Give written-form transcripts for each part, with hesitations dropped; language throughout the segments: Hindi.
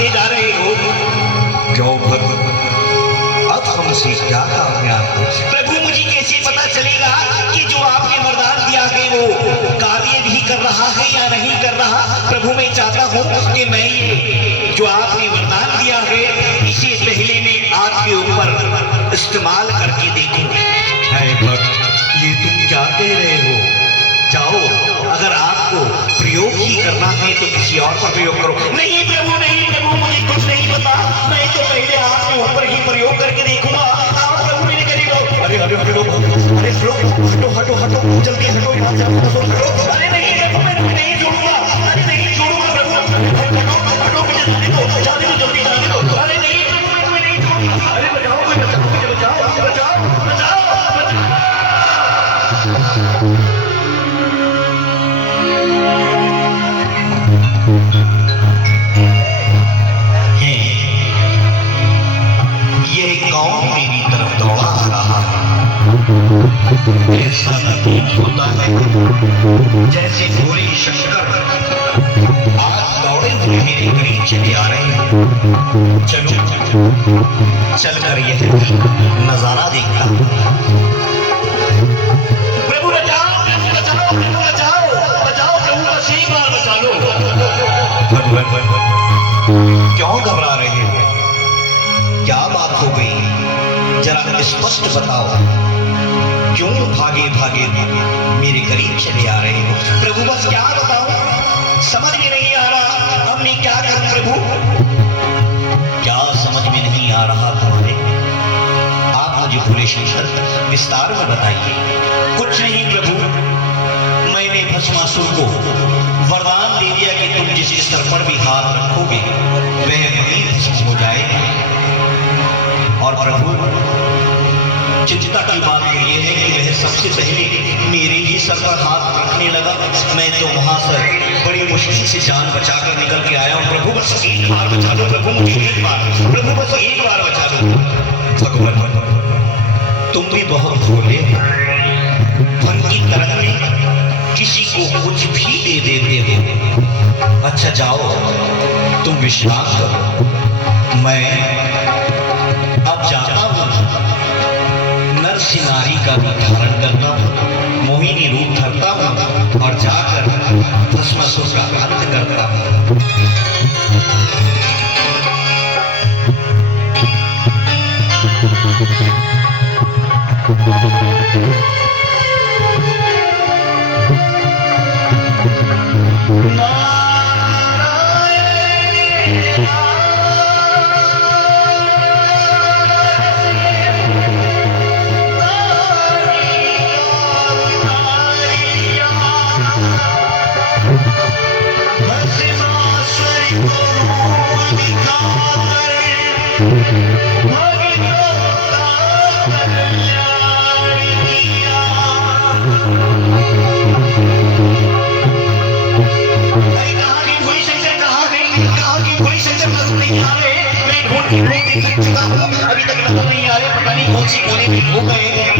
ले जा रहे हो? क्यों भक्त, अब हमसे क्या कामयाब हो? प्रभु मुझे कैसे पता चलेगा कि जो आपने वरदान दिया है वो कार्य भी कर रहा है या नहीं कर रहा? प्रभु मैं चाहता हूँ कि मैं ये जो आपने वरदान दिया है इसे पहले मैं आपके ऊपर इस्तेमाल करके देखूं। है भक्त, ये तुम क्या कह रहे हो? जाओ, अगर आपको प्रयोग ही करना है तो किसी और पर प्रयोग करो। नहीं प्रभु, नहीं प्रभु, मुझे कुछ नहीं पता, मैं तो पहले आपके ऊपर ही प्रयोग करके देखूंगा। आप प्रभु मेरे करीब आओ। अरे अरे हटो, अरे हटो हटो हटो, जल्दी हटो यहाँ से, हटो। अरे नहीं प्रभु, मैं नहीं छोड़ूंगा, अरे नहीं छोड़ूंगा प्रभु, हटो मुझे जाने दो, जाने दो, जल्दी जाने दो। अरे नहीं प्रभु, मैं नहीं छोड़ूंगा। अरे बचाओ, कोई बचाओ, मुझे बचाओ, बचाओ, बचाओ, बचाओ। ऐसा प्रतीत होता है जैसे भोले शंकर आज दौड़े हुए मेरे करीब चले आ रहे हैं। चलो चलकर यह नजारा देखता हूं। प्रभु बचाओ, प्रभु बचाओ, प्रभु बचाओ, बचाओ प्रभु, बस एक बार बचा लो। क्यों घबरा रहे हो? क्या बात हो गई? जरा स्पष्ट बताओ, क्यों भागे भागे मेरे करीब चले आ रहे हो? प्रभु बस क्या बताऊं, समझ में नहीं आ रहा, अब मैं क्या करूं प्रभु? क्या समझ में नहीं आ रहा तुम्हारे? आप मुझे भोले शंकर विस्तार में बताइए। कुछ नहीं प्रभु, मैंने भस्मासुर को वरदान दे दिया कि तुम जिस स्तर पर भी हाथ रखोगे वह वहीं भस्म हो जाएगा। और प्रभु चिंता की बात तो यह है कि वह सबसे पहले मेरे ही सर पर हाथ रखने लगा। मैं तो वहां से बड़ी मुश्किल से जान बचाकर निकल के आया हूँ। प्रभु बस एक बार बचा लो, प्रभु मुझे एक बार, प्रभु बस एक बार बचा लो। भगवान तुम भी बहुत भोले हो, मन की तरंग में किसी को कुछ भी दे देते हो। अच्छा जाओ, तुम विश्राम करो, मैं अब जाता हूँ। नारी का भी धारण करता हूँ, मोहिनी रूप धरता हूँ और जाकर भस्मासुर का अंत करता हूँ। अभी तक नजर नहीं आ रहे, पता नहीं कौन सी कोने में हो गए हैं।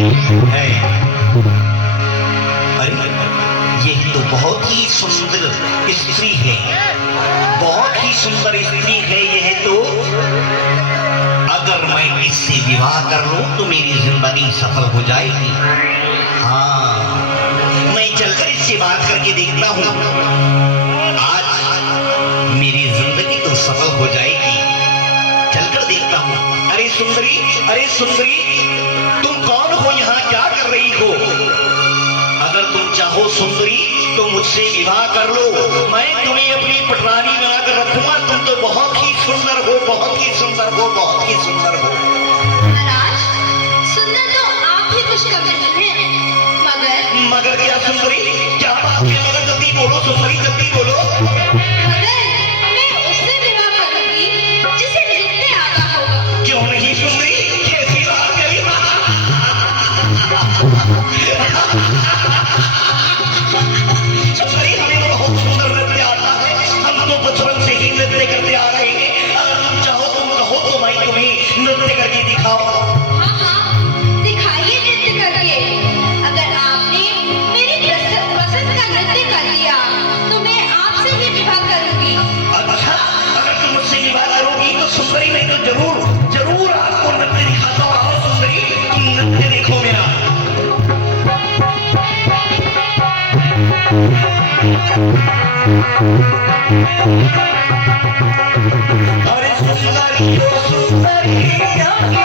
अरे ये तो बहुत ही सुंदर स्त्री है, बहुत ही सुंदर स्त्री है यह तो। अगर मैं इससे विवाह कर लूं तो मेरी जिंदगी सफल हो जाएगी। हाँ, मैं चलकर इससे बात करके देखता हूँ, आज मेरी जिंदगी तो सफल हो जाएगी। चलकर देखता हूँ। अरे सुंदरी, अरे सुंदरी, तुम कौन हो, यहाँ क्या कर रही हो? अगर तुम चाहो सुंदरी तो मुझसे विवाह कर लो, मैं तुम्हें अपनी पटरानी बनाकर रखूंगा। तुम तो बहुत ही सुंदर हो, बहुत ही सुंदर हो, बहुत ही सुंदर हो। महाराज, सुंदर तो आप ही कुछ कम हैं, मगर क्या सुंदरी, क्या बात है? मगर जल्दी बोलो सुंदरी, जल्दी बोलो। क्यों नहीं सुंदरी, कैसी बात करी? सुंदरी, हमें बहुत सुंदर नृत्य आता है, हम तो बचपन से ही नृत्य करते आ रहे हैं। अगर तुम चाहो, तुम कहो तो मैं तुम्हें नृत्य करके दिखाओ। हाँ हाँ, दिखाइए नृत्य करके। अगर आपने मेरी पसंद का नृत्य कर लिया तो मैं आपसे ही विवाह करूंगी। अरे सुंदरी ओ सुंदरी प्यारी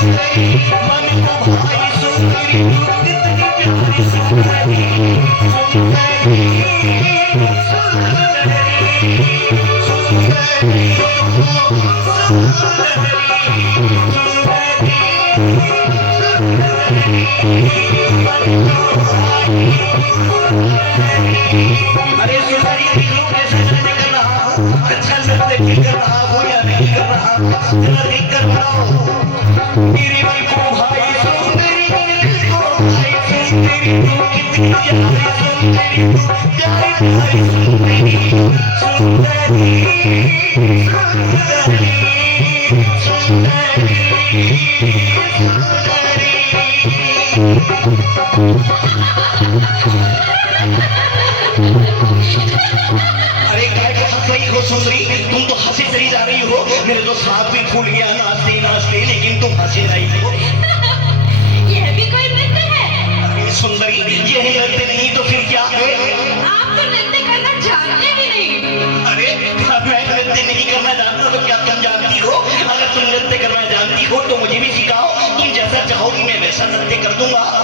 सुंदरी मन को भाई सुंदरी कितनी प्यारी सुंदरी अरे सुंदरी देख लो कैसे नृत्य कर रहा हूँ अच्छा नृत्य भी कर रहा हूँ या नहीं कर रहा जरा देख कर बताओ मेरी मन को भाई सुंदरी को भाई सुंदरी तू कितनी प्यारी सुंदरी प्यारी प्यारी अरे काय को हंस रही हो सुंदरी तुम तो हंसी चली जा रही हो मेरे तो सांप भी फूल गया नाचते नाचते लेकिन तुम हंसे रही हो यह भी कोई नृत्य है? अरे सुंदरी यह नृत्य नहीं तो फिर क्या है आप तो नृत्य करना जानते भी नहीं। अरे मैं नृत्य नहीं करना जानता तो क्या तुम जानती हो अगर तुम नृत्य करना जानती हो तो मुझे भी सिखाओ तुम जैसा चाहोगी मैं वैसा नृत्य कर दूंगा हाँ,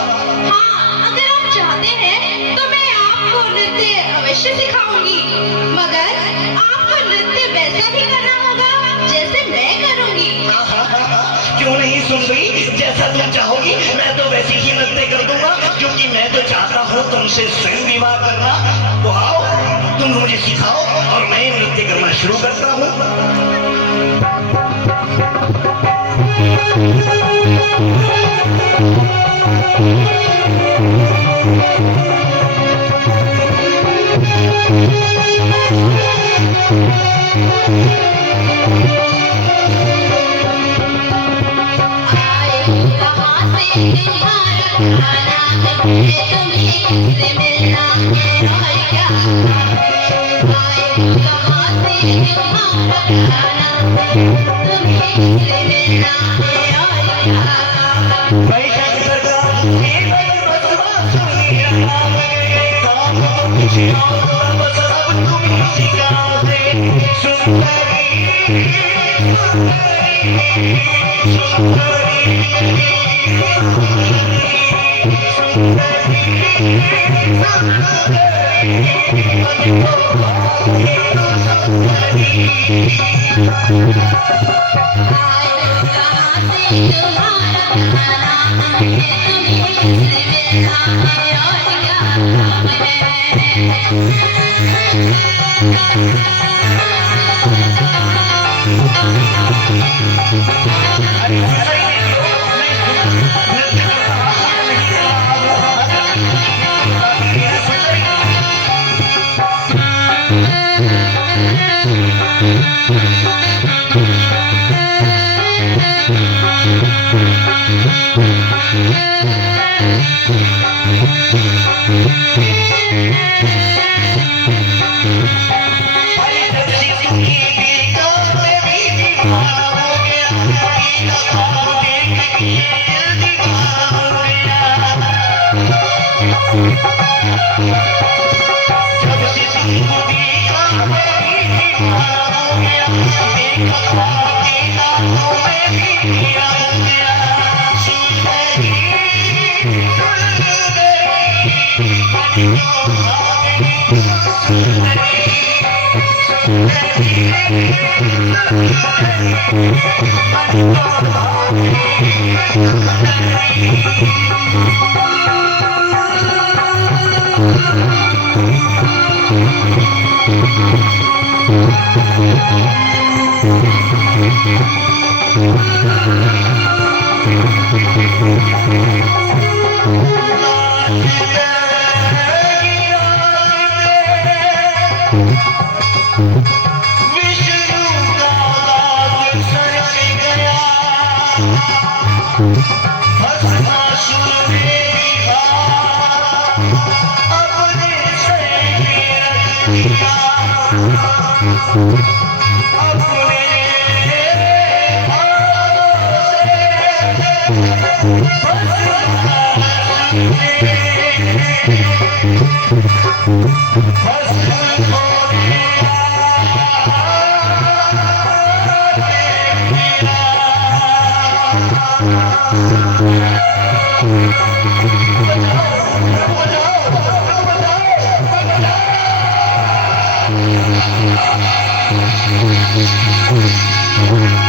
अगर आप चाहते हैं तो मैं आपको नृत्य अवश्य सिखाऊंगी, मगर आपको नृत्य वैसा भी करना होगा जैसे मैं करूंगी। क्यों नहीं सुंदरी जैसा तुम चाहोगी मैं तो वैसे ही नृत्य कर दूंगा क्योंकि मैं तो चाहता हूँ तुमसे स्वयं विवाह करना तो आओ तुम मुझे सिखाओ और मैं नृत्य करना शुरू करता हूँ बचाओ